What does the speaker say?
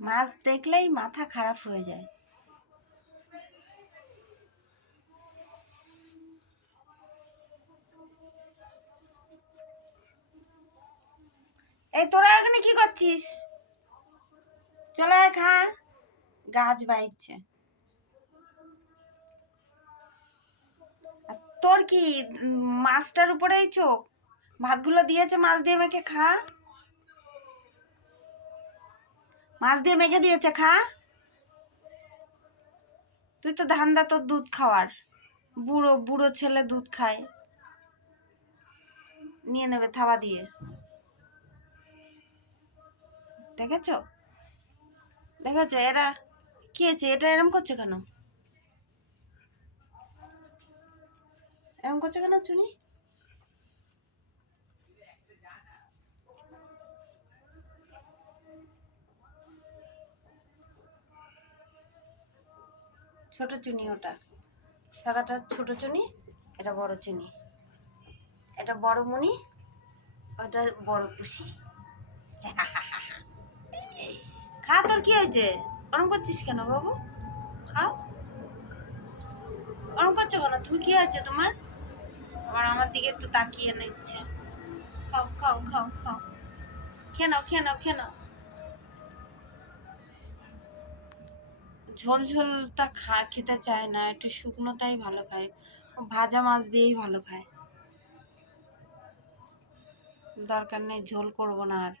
মাছ দেখলেই মাথা খারাপ হয়ে যায়। এই তোরা এখানে কি করছিস? চলে আয় খা। গাছ বাইছে। তোর কি মাছটার উপরেই চোখ? ভাতগুলো দিয়েছে, মাছ দিয়ে মেখে খা। মাছ দিয়ে মেখে দিয়েছে, খা। তুই তো ধান্দা তোর দুধ খাওয়ার। বুড়ো বুড়ো ছেলে দুধ খায়, নিয়ে নেবে থাবা দিয়ে। দেখেছো দেখেছো এরা কি হয়েছে? এটা এরম করছে কেন? এরম করছে কেন চুনি? ছোট চুনি ওটা, সাদাটা ছোট চুনি, এটা বড় চুনি। এটা বড় মুনি, ওটা বড় পুষি। খা, তোর কি হয়েছে? ওরম করছিস কেন বাবু? খাও। ওরম করছো কেন তুমি? কি হয়েছে তোমার? আবার আমার দিকে একটু তাকিয়ে নিচ্ছে। খাও খাও খাও খাও, খেয়ে নাও খেয়ে নাও খেয়ে নাও। ঝোল ঝোলটা খেতে চায় না, একটু শুকনোটাই ভালো খায়। ভাজা মাছ দিয়েই ভালো খায়। দরকার নেই, ঝোল করবো না আর।